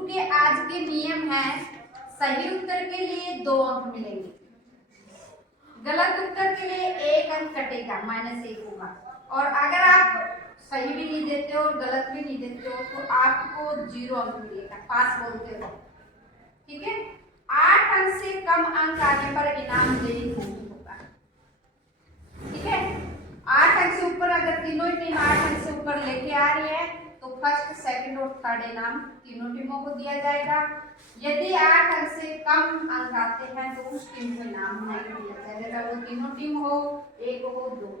Group के आज के नियम हैं, सही उत्तर के लिए 2 अंक मिलेंगे, गलत उत्तर के लिए 1 अंक कटेगा, -1 होगा। और अगर आप सही भी नहीं देते हो और गलत भी नहीं देते हो तो आपको 0 अंक मिलेगा, पास बोलते हो। ठीक है, 8 अंक से कम अंक आने पर इनाम देरी नहीं होगा। ठीक है, 8 अंक से ऊपर अगर तीनों ही टीम 8 अंक से ऊपर लेके आ रही है तो फर्स्ट, सेकंड और थर्ड इनाम तीनों टीमों को दिया जाएगा। यदि 8 अंक से कम अंक आते हैं तो उस टीम को इनाम नहीं दिया जाएगा, चाहे वो तीनों टीम हो, 1 हो, 2।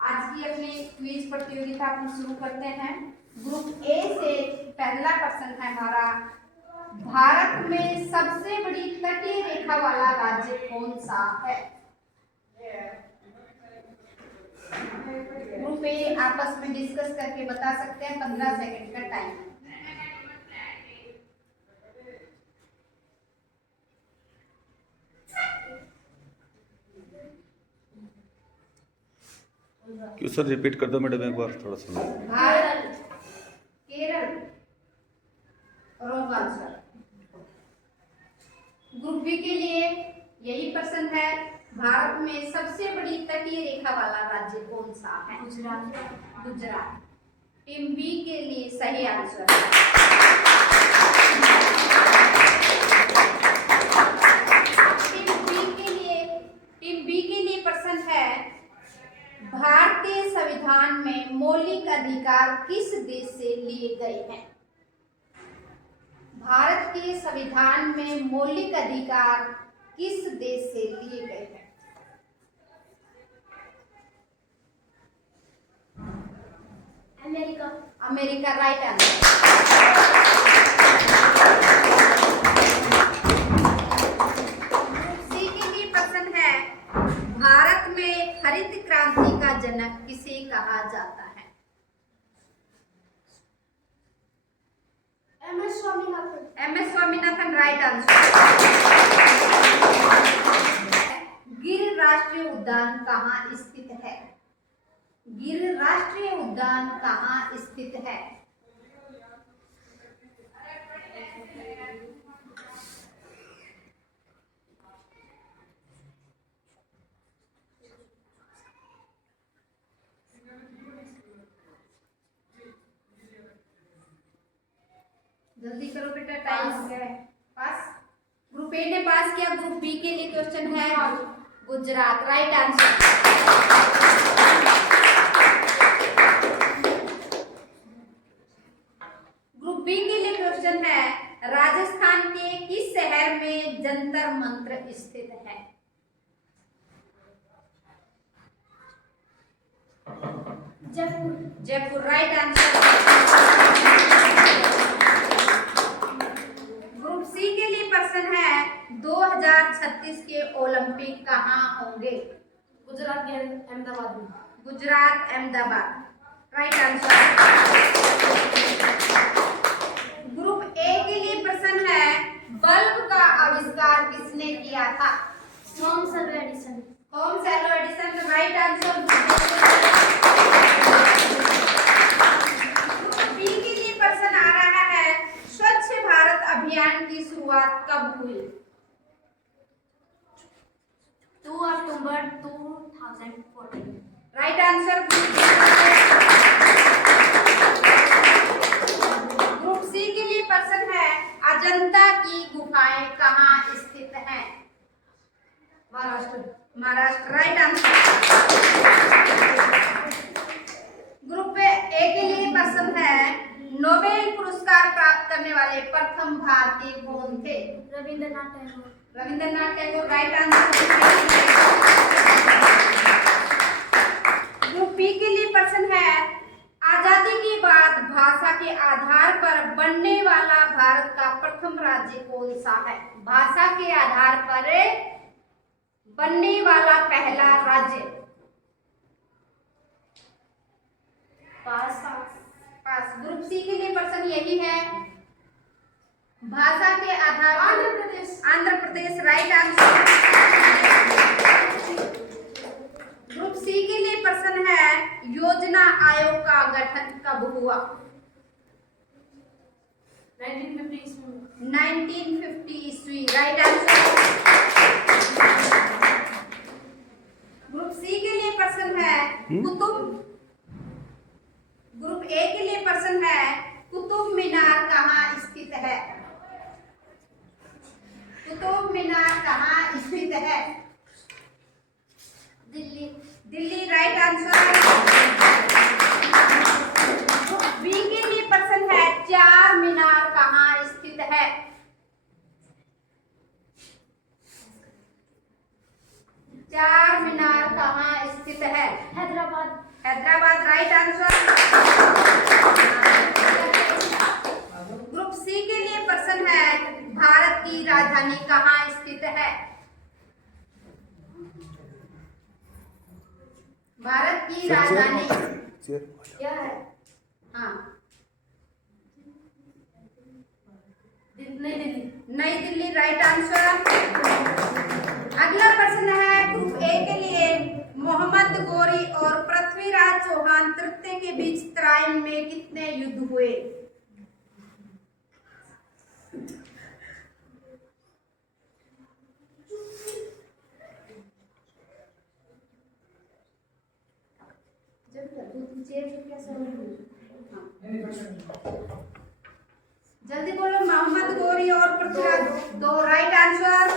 आज की अपनी क्विज प्रतियोगिता अपन शुरू करते हैं। ग्रुप ए से पहला प्रश्न है हमारा, भारत में सबसे बड़ी तटीय रेखा वाला राज्य कौन सा है? ग्रुप ए आपस में डिस्कस करके बता सकते हैं, 15 सेकंड का टाइम है। क्वेश्चन रिपीट कर दो मैडम एक बार, थोड़ा सा। Bharat, Kerala, wrong answer. Group B के लिए यही प्रश्न है, भारत में सबसे बड़ी तटीय रेखा वाला राज्य कौन सा है? गुजरात। टीम बी के लिए सही आंसर टीम बी के लिए प्रश्न है, भारतीय संविधान में मौलिक अधिकार किस देश से लिए गए हैं? भारत के संविधान में मौलिक अधिकार किस देश से लिए गए हैं? America right answer. सी के लिए प्रश्न है, भारत में हरित क्रांति का जनक किसे कहा जाता है? M S Swaminathan right answer. Gir राष्ट्रीय उद्यान कहाँ स्थित है? गिर राष्ट्रीय उद्यान कहाँ स्थित है? जल्दी करो बेटा, टाइम हो गया है। पास, ग्रुप ए ने पास किया। ग्रुप बी के लिए क्वेश्चन है, Gujarat right answer. Group B के लिए क्वेश्चन है, राजस्थान के किस शहर में जंतर मंत्र स्थित है? Jaipur right answer. Group C के लिए प्रश्न है, 2036 के ओलंपिक कहाँ होंगे? Gujarat Ahmedabad right answer. Group A के लिए प्रश्न है, बल्ब का आविष्कार किसने किया था? Thomas Alva Edison right answer. B के लिए प्रश्न आ रहा है, स्वच्छ भारत अभियान की शुरुआत कब हुई? 2 अक्टूबर 2014 राइट आंसर। ग्रुप सी के लिए प्रश्न है, अजंता की गुफाएं कहाँ स्थित हैं? Maharashtra right answer. Group A के लिए प्रश्न है, नोबेल पुरस्कार प्राप्त करने वाले प्रथम भारतीय कौन थे? Rabindranath Tagore right answer. Group B के लिए प्रश्न है, आजादी के बाद भाषा के आधार पर बनने वाला भारत का प्रथम राज्य कौन सा है? भाषा के आधार पर बनने वाला पहला राज्य। पास। ग्रुप सी के लिए प्रश्न यही है, भाषा के आधार पर Andhra Pradesh right answer. Group C के लिए प्रश्न है, योजना आयोग का गठन कब हुआ? 1950 ईस्वी। 1950 ईस्वी, राइट आंसर। ग्रुप सी के लिए प्रश्न है कुतुब, ग्रुप ए के लिए प्रश्न है कुतुब मीनार कहाँ स्थित है? कुतुब मीनार कहाँ स्थित है? Delhi. Delhi, right answer. Group B के लिए प्रश्न है चार मीनार कहाँ स्थित है? चार मीनार कहाँ स्थित है? Hyderabad. Hyderabad, right answer. Group C के लिए प्रश्न है भारत की राजधानी कहाँ स्थित है? भारत की राजधानी क्या है? हाँ, नई दिल्ली। नई दिल्ली, राइट आंसर। अगला प्रश्न है ग्रुप ए के लिए मोहम्मद गोरी और पृथ्वीराज चौहान तृतीय के बीच तराइन में कितने युद्ध हुए? जल्दी बोलो, मोहम्मद गोरी और पृथ्वीराज, दो राइट आंसर।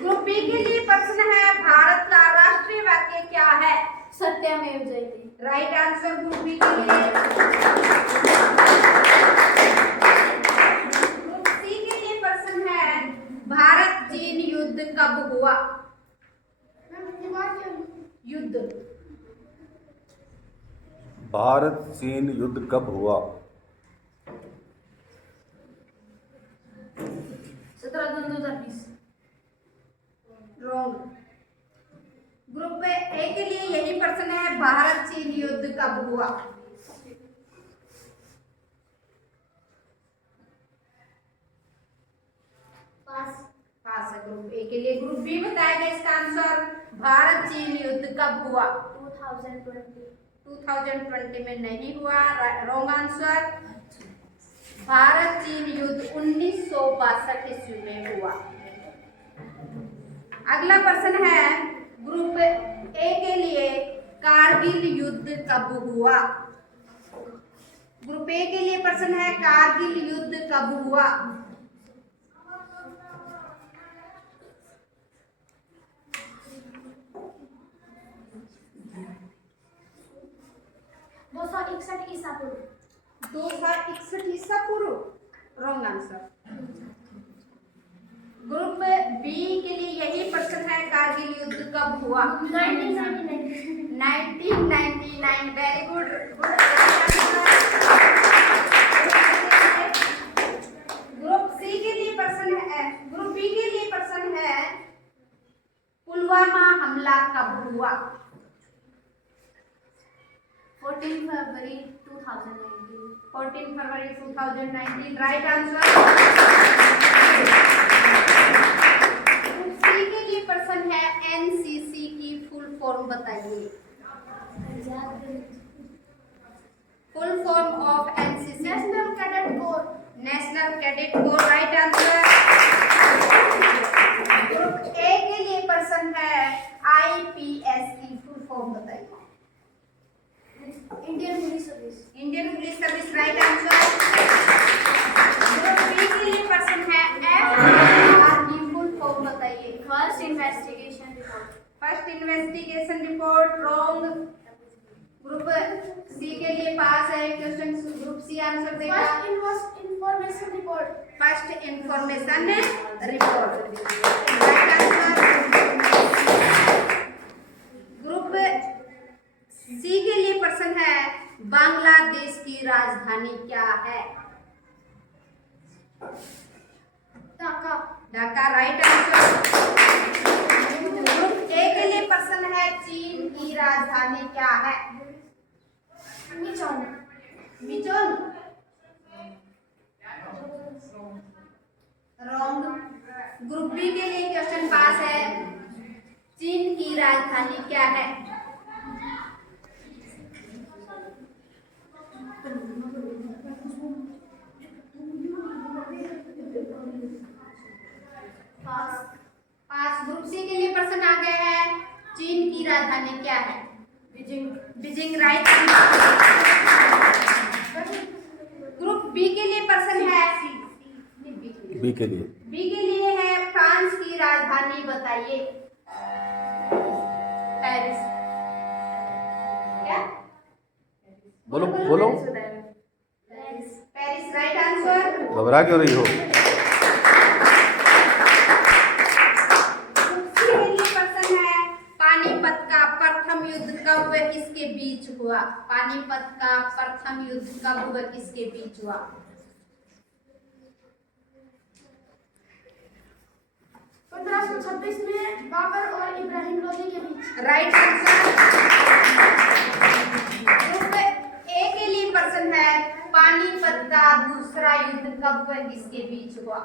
ग्रुप बी के लिए प्रश्न है भारत का राष्ट्रीय वाक्य क्या है? सत्यमेव जयते। राइट आंसर ग्रुप बी के लिए। ग्रुप सी के लिए प्रश्न है भारत चीन युद्ध कब हुआ? युद्ध, भारत चीन युद्ध कब हुआ? 17 जून 2020। रॉन्ग। ग्रुप ए के लिए यही प्रश्न है भारत चीन युद्ध कब हुआ? पास। पास है ग्रुप ए के लिए। ग्रुप बी बताएगा इसका आंसर, भारत चीन युद्ध कब हुआ? 2020। 2020 में नहीं हुआ, रॉन्ग आंसर। भारत चीन युद्ध 1962 ईस्वी में हुआ। अगला प्रश्न है ग्रुप ए के लिए कारगिल युद्ध कब हुआ? ग्रुप ए के लिए प्रश्न है कारगिल युद्ध कब हुआ? 261 ईसा पूर्व। 261 ईसा पूर्व, रॉन्ग आंसर। ग्रुप बी के लिए यही प्रश्न है कारगिल युद्ध कब हुआ? 1999, वेरी गुड। ग्रुप सी के लिए प्रश्न है, ग्रुप बी के लिए प्रश्न है पुलवामा हमला कब हुआ? 14 फरवरी 2019। 14 फरवरी 2019, राइट आंसर। ग्रुप सी के लिए प्रश्न है एनसीसी की फुल फॉर्म बताइए। Full form of NCC, national cadet corps. National cadet corps, right answer. Group A के लिए प्रश्न है आईपीएस की फुल फॉर्म बताइए। Indian police service. Indian police service, right answer. Group B के लिए प्रश्न है एफआईआर की फुल फॉर्म बताइए। First investigation report. First investigation report, wrong. Group C के लिए पास है क्वेश्चन, ग्रुप सी आंसर देगा। First information report. First information report, right answer. Group C के लिए प्रश्न है बांग्लादेश की राजधानी क्या है? Dhaka. Dhaka, right answer. Group A के लिए प्रश्न है चीन की राजधानी क्या है? मिचोन। मिचोन, रॉन्ग। ग्रुप बी के लिए क्वेश्चन पास है चीन की राजधानी क्या है? ग्रुप बी के लिए प्रश्न है, बी के लिए बी के लिए है फ्रांस की राजधानी बताइए। पेरिस। क्या? बोलो बोलो, पेरिस। Paris right answer. घबरा क्यों रही हो? के लिए प्रश्न है पानीपत का प्रथम युद्ध कब व किसके बीच हुआ? पानीपत का प्रथम युद्ध कब व किसके बीच हुआ? 1526 में बाबर और इब्राहिम लोदी के बीच। Right answer. ग्रुप ए के लिए प्रश्न है पानीपत का दूसरा युद्ध कब व किसके बीच हुआ?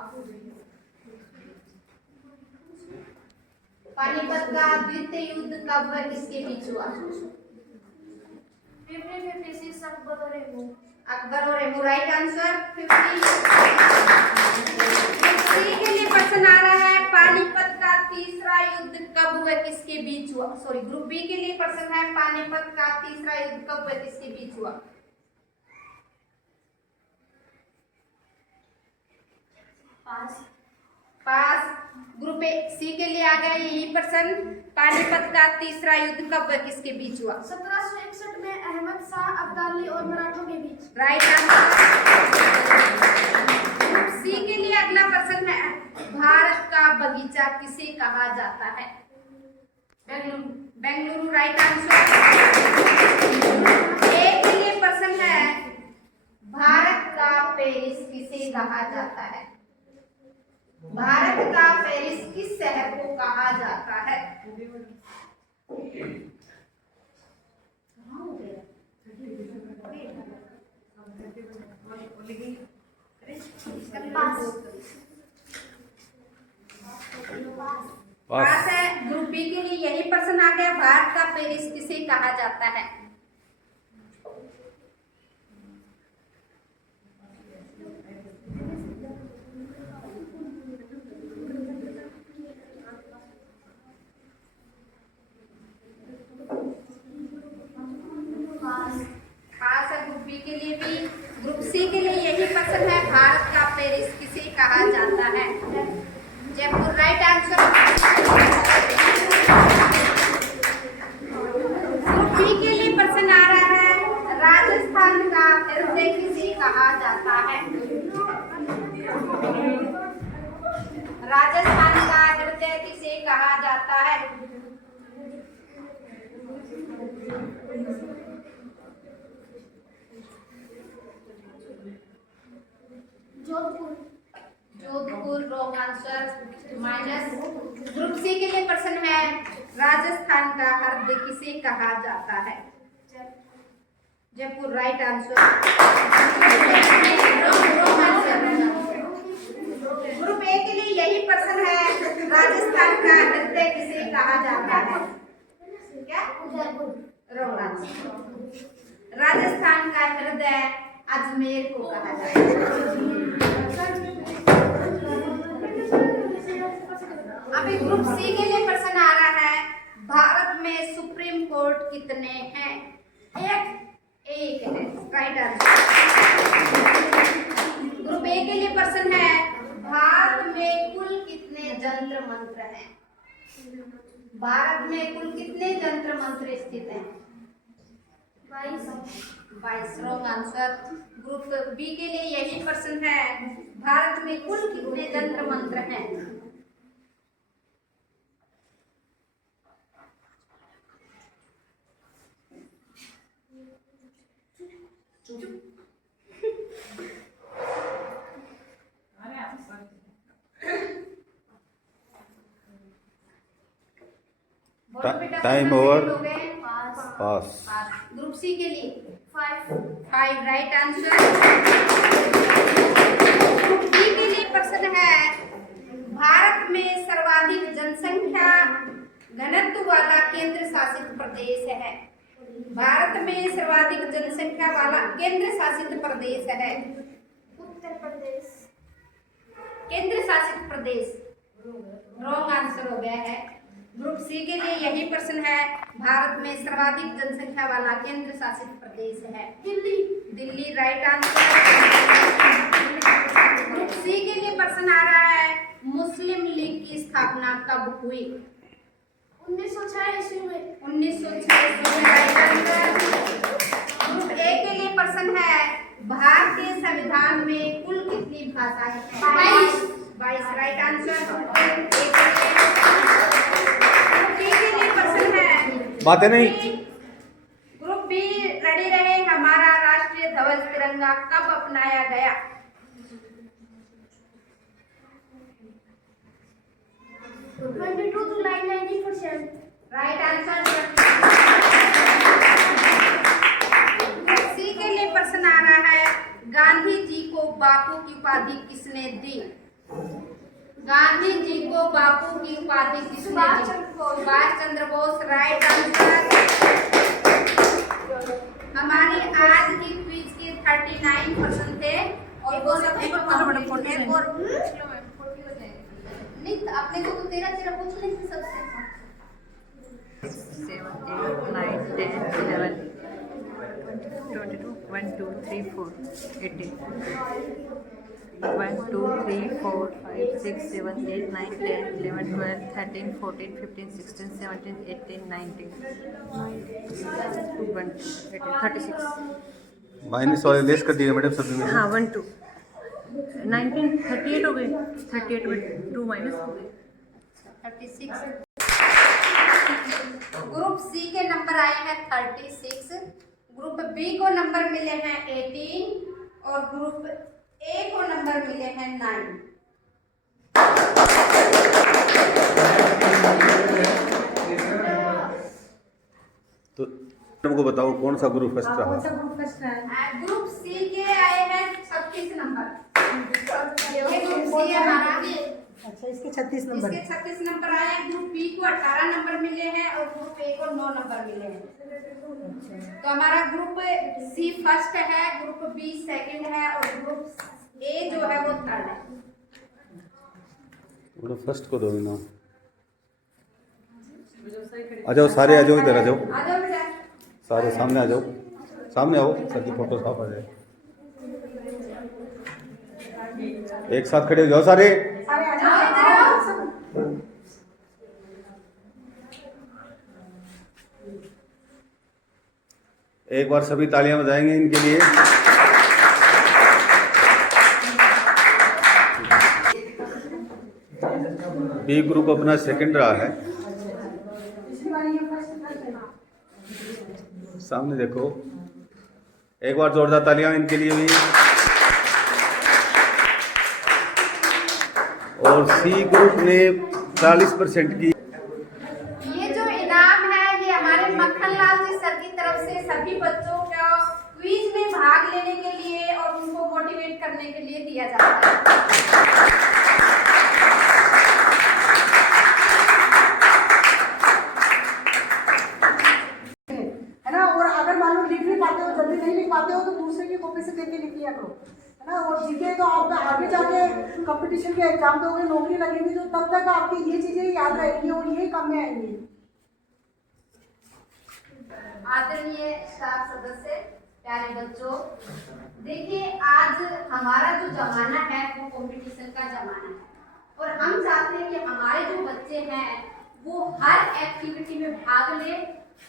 पानीपत का द्वितीय युद्ध कब व किसके बीच हुआ? 1556 अकबर और एमू। अकबर और एमू राइट आंसर। 50। सी के लिए प्रश्न आ रहा है पानीपत का तीसरा युद्ध कब व किसके बीच हुआ? सॉरी, ग्रुप बी के लिए प्रश्न है पानीपत का तीसरा युद्ध कब व किसके बीच हुआ? पास। ग्रुप ए सी के लिए आ गया यही प्रश्न, पानीपत का तीसरा युद्ध कब व किसके बीच हुआ? 1761 में अहमद शाह अब्दाली और मराठों के बीच। Right answer. ग्रुप सी के लिए अगला प्रश्न है भारत का बगीचा किसे कहा जाता है? Bengaluru. Bengaluru right answer. A के लिए प्रश्न है भारत का पेरिस किसे कहा जाता है? भारत का पेरिस किस शहर को कहा जाता है? पास है। ग्रुप बी के लिए यही प्रश्न आ गया भारत का पेरिस किसे कहा जाता है? खास है ग्रुप बी के लिए भी। ग्रुप सी के लिए यही प्रश्न है भारत का पेरिस किसे कहा जाता है? Jaipur right answer. Group B के लिए प्रश्न आ रहा है राजस्थान का हृदय किसे कहा जाता है? राजस्थान का हृदय किसे कहा जाता है? Jodhpur. Jodhpur wrong answer minus. Group C के लिए प्रश्न है राजस्थान का हृदय किसे कहा जाता है? Jaipur right answer. Group A के लिए यही प्रश्न है राजस्थान का हृदय किसे कहा जाता है? क्या? Wrong answer. राजस्थान का हृदय अजमेर को कहा जाता है। अभी ग्रुप सी के लिए प्रश्न आ रहा है भारत में सुप्रीम कोर्ट कितने हैं? एक है राइट आंसर। ग्रुप ए के लिए प्रश्न है भारत में कुल कितने जंत्र मंत्र हैं? भारत में कुल कितने जंत्र मंत्र स्थित हैं? 22 रॉन्ग आंसर। ग्रुप बी के लिए यही प्रश्न है भारत में कुल कितने जंत्र मंत्र हैं? Time over. Pass. Group C के लिए 5 राइट आंसर। ग्रुप डी के लिए प्रश्न है भारत में सर्वाधिक जनसंख्या घनत्व वाला केंद्र शासित प्रदेश है? भारत में सर्वाधिक जनसंख्या वाला केंद्र शासित प्रदेश है? उत्तर प्रदेश। केंद्र शासित प्रदेश रॉन्ग आंसर हो गया है। ग्रुप सी के लिए यही प्रश्न है भारत में सर्वाधिक जनसंख्या वाला केंद्र शासित प्रदेश देश है? Delhi. Delhi right answer. Group C के लिए प्रश्न आ रहा है, मुस्लिम लीग की स्थापना कब हुई? 1906 ईस्वी में। 1906 में राइट आंसर। ग्रुप ए के लिए प्रश्न है, भारतीय संविधान में कुल कितनी भाषाएं हैं? 22 राइट आंसर। ग्रुप बी के लिए प्रश्न है, बातें नहीं। ग्रुप बी रेडी रहे, हमारा राष्ट्रीय ध्वज तिरंगा कब अपनाया गया? 22 जुलाई 1947। Right answer. सी के लिए प्रश्न आ रहा है, गांधी जी को बापू की उपाधि किसने दी? गांधी जी को बापू की उपाधि किसने दी? Subhash Chandra Bose right answer. हमारे आज की क्विज के 39% थे और वो सब एक और नहीं, अपने को तो 13 पूछ रहे थे सबसे। 7, 8, 9, 10, 11, 22, 1, 2, 3, 4, 18, 1, 2, 3, 4, 5, 6, 7, 8, 9, 10, 11, 12, 13, 14, 15, 16, 17, 18, 19, 1, 36. माइनस वाले लेस कर दिए मैडम सभी में। हाँ 1, 2, 19, 38 हो गए। 38 में 2 माइनस हो गए। 36। ग्रुप सी के नंबर आए हैं 36, ग्रुप बी को नंबर मिले हैं 18 और ग्रुप ए को नंबर मिले हैं 9। तो तुमको बताओ कौन सा ग्रुप फर्स्ट रहा? ग्रुप सी के आए हैं 36 नंबर। ये ग्रुप सी है हमारा। अच्छा, इसके 36 नंबर। इसके 36 नंबर आए हैं। ग्रुप बी को 18 नंबर मिले हैं और ग्रुप ए को 9 नंबर मिले हैं। तो हमारा ग्रुप सी फर्स्ट है, ग्रुप बी सेकंड है और ग्रुप ए जो है वो थर्ड है। ग्रुप फर्स्ट को दो ना। आ जाओ सारे, आ जाओ इधर, आ जाओ आ जाओ बेटा। सारे सामने आ जाओ, सामने आओ, सबकी फोटो साफ आ जाए। एक साथ खड़े हो जाओ सारे। सारे आ जाओ, इधर आओ। एक बार सभी तालियां बजाएंगे इनके लिए। बी ग्रुप अपना सेकंड रहा है। सामने देखो, एक बार जोरदार तालियां इनके लिए भी। और सी ग्रुप ने 40% की। ये जो इनाम है ये हमारे मक्खनलाल जी सर की तरफ से सभी बच्चों को क्विज में भाग लेने के लिए और उनको मोटिवेट करने के लिए दिया जाता है। है ना। और अगर मान लो लिख नहीं पाते हो, जल्दी नहीं लिख पाते हो, तो दूसरे की कॉपी से देख के लिख लिया करो, है ना। और जीके तो आप आगे जाके कंपटीशन के एग्जाम दोगे, नौकरी लगेगी, तो तब तक आपकी ये चीजें याद रहेंगी और ये काम में आएंगी। आदरणीय स्टाफ सदस्य, प्यारे बच्चों, देखिए आज हमारा जो जमाना है वो कंपटीशन का जमाना है और हम चाहते हैं कि हमारे जो बच्चे हैं वो हर एक्टिविटी में भाग ले।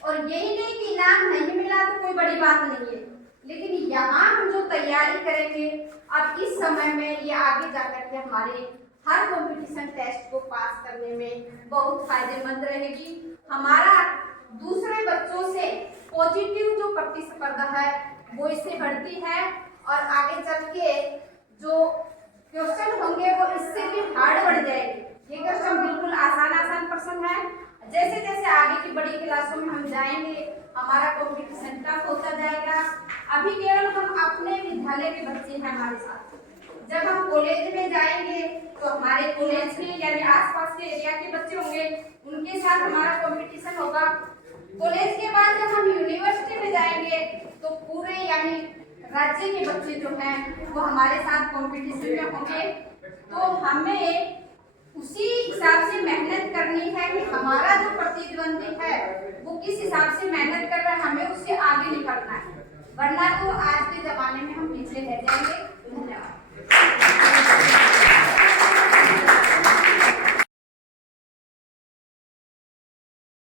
और यही नहीं कि इनाम नहीं मिला तो कोई बड़ी बात नहीं है, लेकिन यहाँ हम जो तैयारी करेंगे अब इस समय में ये आगे जाकर के हमारे हर कंपटीशन टेस्ट को पास करने में बहुत फायदेमंद रहेगी। हमारा दूसरे बच्चों से पॉजिटिव जो प्रतिस्पर्धा है वो इससे बढ़ती है और आगे चल के जो क्वेश्चन होंगे वो इससे भी हार्ड बढ़ जाएंगे। ये क्वेश्चन बिल्कुल आसान प्रश्न है। जैसे जैसे आगे की बड़ी क्लासों में हम जाएंगे हमारा कंपटीशन टफ होता जाएगा। अभी केवल हम अपने विद्यालय के बच्चे हैं हमारे साथ, जब हम कॉलेज में जाएंगे तो हमारे कॉलेज में यानी आसपास के एरिया के बच्चे होंगे, उनके साथ हमारा कंपटीशन होगा। कॉलेज के बाद जब हम यूनिवर्सिटी में जाएंगे तो पूरे यानी राज्य के बच्चे जो हैं वो हमारे साथ कंपटीशन में होंगे। तो हमें उसी हिसाब से मेहनत करनी है कि हमारा जो प्रतिद्वंदी है वो किस हिसाब से मेहनत कर रहा है, हमें उससे आगे निकलना है। वरना तो आज के जमाने में हम पीछे रह जाएंगे।